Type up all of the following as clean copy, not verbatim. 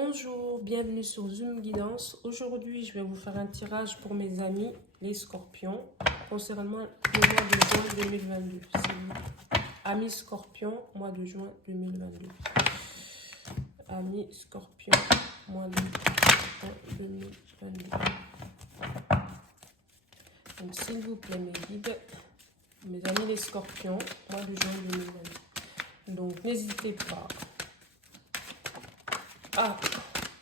Bonjour, bienvenue sur Zoom Guidance. Aujourd'hui, je vais vous faire un tirage pour mes amis, les scorpions, concernant le mois de juin 2022. Amis scorpions, mois de juin 2022. Amis scorpions, mois de juin 2022. Donc, s'il vous plaît, mes guides, mes amis les scorpions, mois de juin 2022. Donc, n'hésitez pas à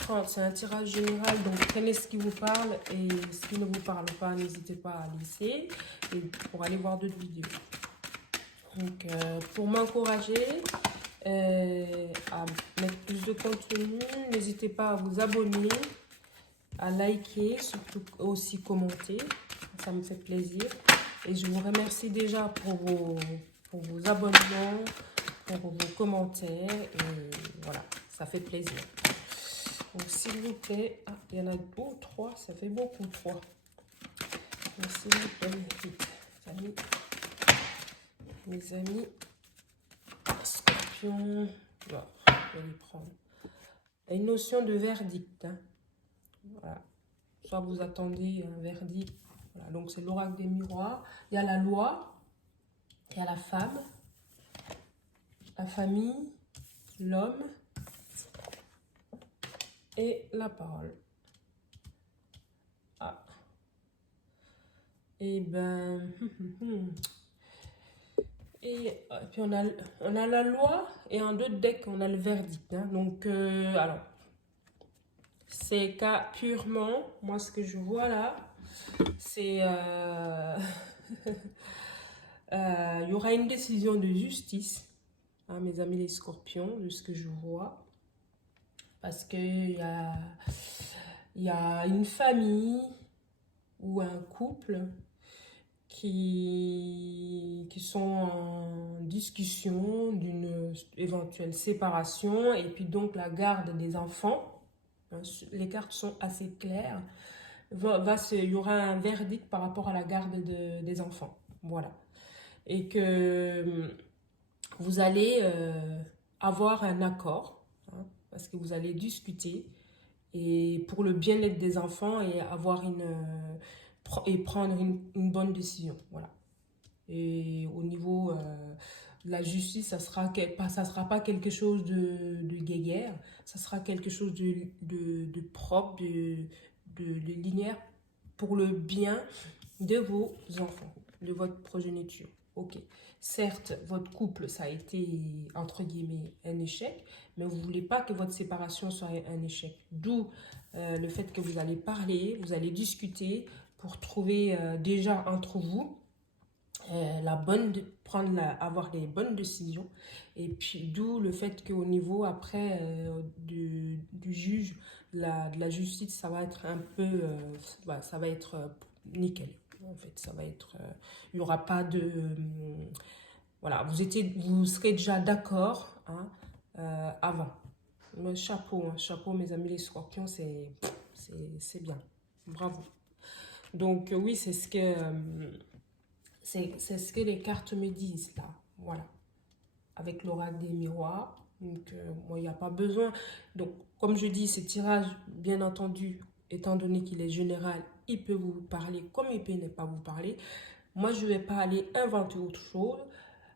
prendre, c'est un tirage général, donc prenez ce qui vous parle et ce qui ne vous parle pas, n'hésitez pas à laisser et pour aller voir d'autres vidéos. Donc, pour m'encourager à mettre plus de contenu, n'hésitez pas à vous abonner, à liker, surtout aussi commenter, ça me fait plaisir. Et je vous remercie déjà pour vos abonnements, pour vos commentaires, et voilà, ça fait plaisir. Donc, s'il vous plaît, il y en a deux, trois, ça fait beaucoup, trois. Donc, s'il vous plaît, mes amis, scorpions, voilà, je vais les prendre. Il y a une notion de verdict, hein. Voilà. Soit vous attendez un verdict, voilà. Donc c'est l'oracle des miroirs. Il y a la loi, il y a la femme, la famille, l'homme et la parole. Ah. Et ben... Et puis on a la loi et en deux decks on a le verdict, hein. Donc alors c'est cas purement, moi ce que je vois là, c'est il y aura une décision de justice, hein, mes amis les scorpions, de ce que je vois, parce que il y a une famille ou un couple qui sont en discussion d'une éventuelle séparation, et puis donc la garde des enfants, hein, les cartes sont assez claires, il y aura un verdict par rapport à la garde des enfants, voilà, et que vous allez avoir un accord, hein, parce que vous allez discuter et pour le bien-être des enfants et avoir prendre une bonne décision, voilà. Et au niveau de la justice, ça sera pas quelque chose de guéguerre, ça sera quelque chose de propre, de linéaire pour le bien de vos enfants, de votre progéniture. Ok, certes, votre couple, ça a été, entre guillemets, un échec, mais vous ne voulez pas que votre séparation soit un échec. D'où le fait que vous allez parler, vous allez discuter pour trouver déjà entre vous avoir les bonnes décisions. Et puis d'où le fait qu'au niveau après du juge, de la justice, ça va être un peu, ça va être nickel. En fait, ça va être, il n'y aura pas de, voilà, vous serez déjà d'accord, hein, avant. Mais chapeau, hein, chapeau, mes amis les scorpions, c'est bien, bravo. Donc oui, c'est ce que les cartes me disent là, voilà, avec l'oracle des miroirs. Donc moi, il n'y a pas besoin. Donc comme je dis, ce tirage, bien entendu, étant donné qu'il est général, il peut vous parler comme il peut ne pas vous parler. Moi, je ne vais pas aller inventer autre chose.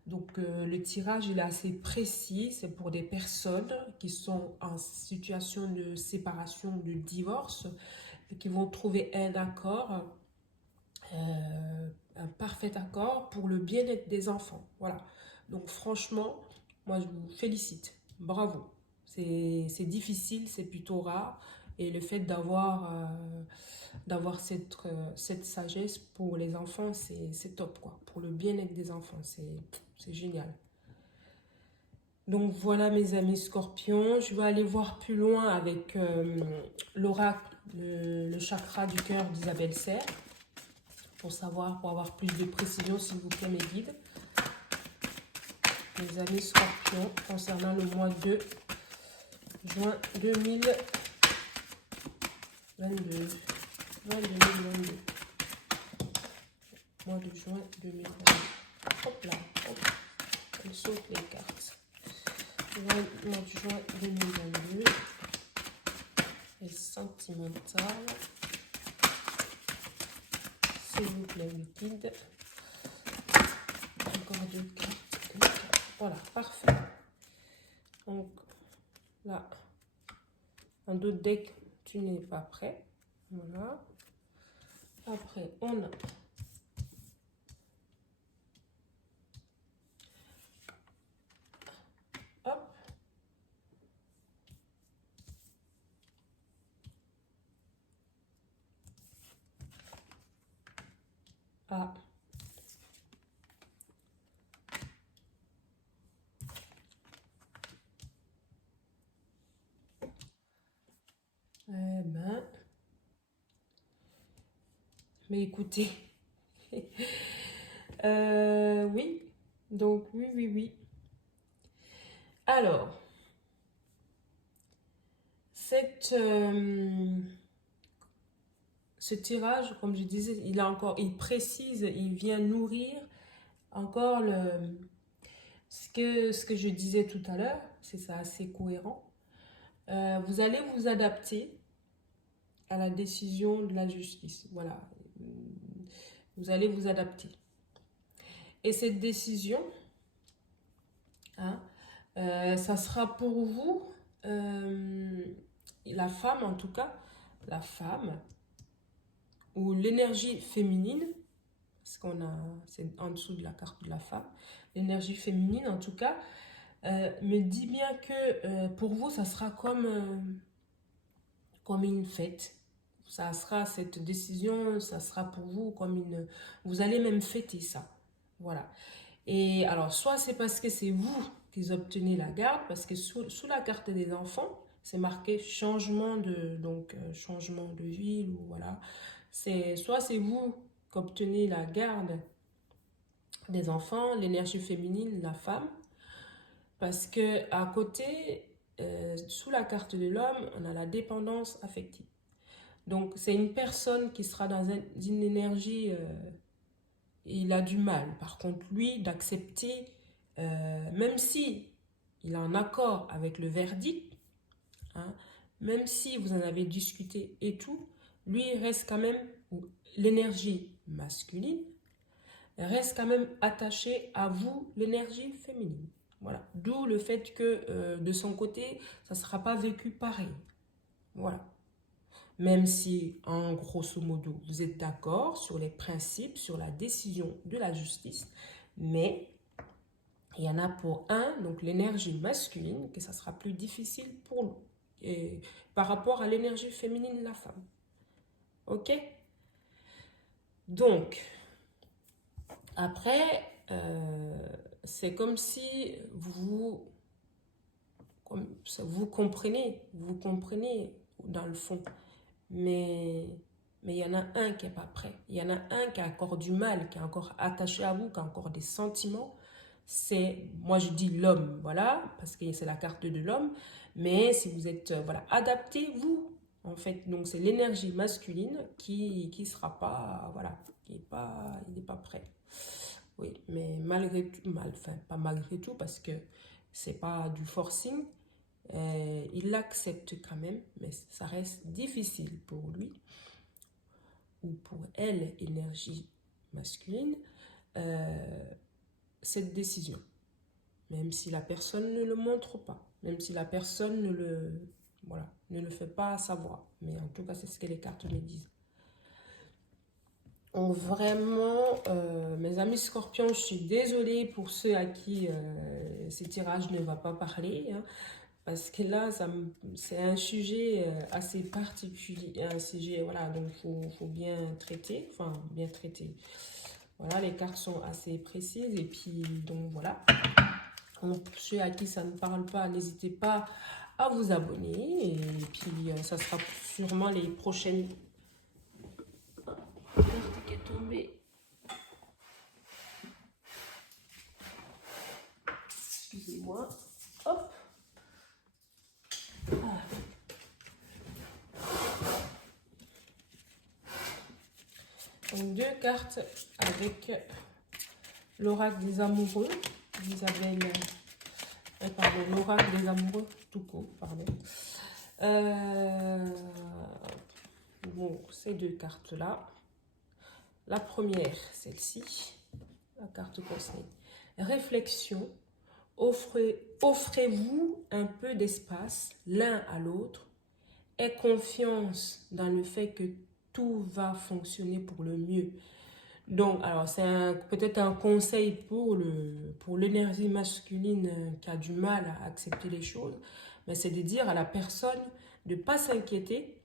Donc le tirage, il est assez précis. C'est pour des personnes qui sont en situation de séparation, de divorce, et qui vont trouver un accord, un parfait accord pour le bien-être des enfants. Voilà. Donc franchement, moi je vous félicite. Bravo. C'est difficile, c'est plutôt rare. Et le fait d'avoir cette sagesse pour les enfants, c'est top, quoi. Pour le bien-être des enfants, c'est génial. Donc voilà mes amis scorpions. Je vais aller voir plus loin avec l'oracle, le chakra du cœur d'Isabelle Serre. Pour avoir plus de précision, s'il vous plaît, mes guides. Les amis scorpions, concernant le mois de juin 2022. Mois de juin 2022. Hop là, hop. On saute les cartes. Mois de juin 2022. sentimental. S'il vous plaît, le guide. Encore 2 cartes. Voilà, parfait. Donc, là, un d'autres deck, tu n'es pas prêt. Voilà. Après, on a hop. Ah. Eh ben, mais écoutez, oui, donc oui. Alors, ce tirage, comme je disais, il précise, il vient nourrir encore ce que je disais tout à l'heure, c'est ça, assez cohérent. Vous allez vous adapter à la décision de la justice. Voilà. Vous allez vous adapter. Et cette décision, hein, ça sera pour vous, la femme en tout cas, la femme ou l'énergie féminine, parce qu'on a, c'est en dessous de la carte de la femme, l'énergie féminine en tout cas, me dit bien que pour vous, ça sera comme une fête. Ça sera cette décision, ça sera pour vous comme une... Vous allez même fêter ça. Voilà. Et alors, soit c'est parce que c'est vous qui obtenez la garde, parce que sous la carte des enfants, c'est marqué changement changement de ville, ou voilà. Soit c'est vous qui obtenez la garde des enfants, l'énergie féminine, la femme, parce que à côté, sous la carte de l'homme, on a la dépendance affective. Donc, c'est une personne qui sera dans une énergie, il a du mal, par contre, lui, d'accepter, même si il est en accord avec le verdict, hein, même si vous en avez discuté et tout, lui, il reste quand même, l'énergie masculine, reste quand même attaché à vous, l'énergie féminine. Voilà. D'où le fait que, de son côté, ça ne sera pas vécu pareil. Voilà. Même si, en grosso modo, vous êtes d'accord sur les principes, sur la décision de la justice, mais il y en a pour un, donc l'énergie masculine, que ça sera plus difficile pour lui, et par rapport à l'énergie féminine de la femme. Ok? Donc, après, c'est comme si vous comprenez dans le fond. Mais il y en a un qui n'est pas prêt. Il y en a un qui a encore du mal, qui est encore attaché à vous, qui a encore des sentiments. Moi je dis l'homme, voilà, parce que c'est la carte de l'homme. Mais si vous êtes, voilà, adaptez-vous, en fait. Donc c'est l'énergie masculine qui sera pas, voilà, il n'est pas prêt. Oui, mais malgré tout, enfin pas malgré tout, parce que c'est pas du forcing. Il l'accepte quand même, mais ça reste difficile pour lui ou pour elle, énergie masculine, cette décision. Même si la personne ne le montre pas, même si la personne ne le fait pas savoir. Mais en tout cas, c'est ce que les cartes me disent. Donc vraiment, mes amis scorpions, je suis désolée pour ceux à qui ce tirage ne va pas parler, hein. Parce que là, c'est un sujet assez particulier, un sujet, voilà, donc faut bien traiter, enfin, bien traiter. Voilà, les cartes sont assez précises, et puis, donc voilà. Donc, ceux à qui ça ne parle pas, n'hésitez pas à vous abonner, et puis, ça sera sûrement les prochaines cartes qui est tombée. Excusez-moi. Hop. Donc, 2 cartes avec l'oracle des amoureux d'Isabelle, pardon, l'oracle des amoureux tout court, pardon. Bon, ces deux cartes-là. La première, celle-ci, la carte conseil. Réflexion. Offrez-vous un peu d'espace l'un à l'autre. Aie confiance dans le fait que tout va fonctionner pour le mieux. Donc, alors, c'est peut-être un conseil pour l'énergie masculine qui a du mal à accepter les choses, mais c'est de dire à la personne de ne pas s'inquiéter,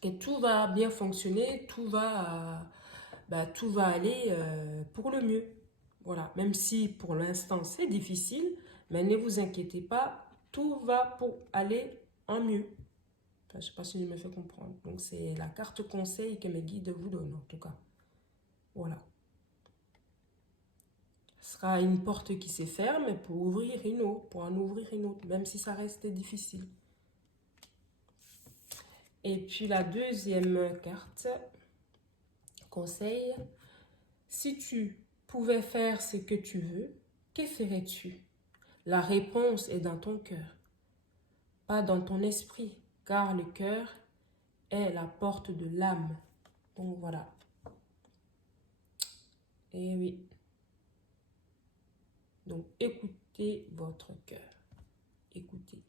que tout va bien fonctionner, tout va aller pour le mieux. Voilà, même si pour l'instant c'est difficile, mais ne vous inquiétez pas, tout va pour aller en mieux. Enfin, je ne sais pas si je me fais comprendre. Donc, c'est la carte conseil que mes guides vous donnent, en tout cas. Voilà. Ce sera une porte qui se ferme pour ouvrir une autre, pour en ouvrir une autre, même si ça reste difficile. Et puis, la deuxième carte, conseil. Si tu pouvais faire ce que tu veux, que ferais-tu? La réponse est dans ton cœur, pas dans ton esprit, car le cœur est la porte de l'âme. Donc voilà. Et oui. Donc écoutez votre cœur. Écoutez.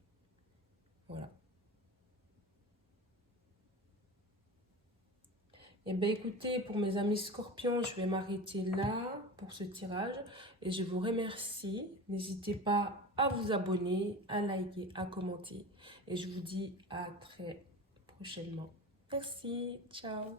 Voilà. Et bien écoutez, pour mes amis scorpions, je vais m'arrêter là pour ce tirage. Et je vous remercie. N'hésitez pas à vous abonner, à liker, à commenter. Et je vous dis à très prochainement. Merci. Ciao.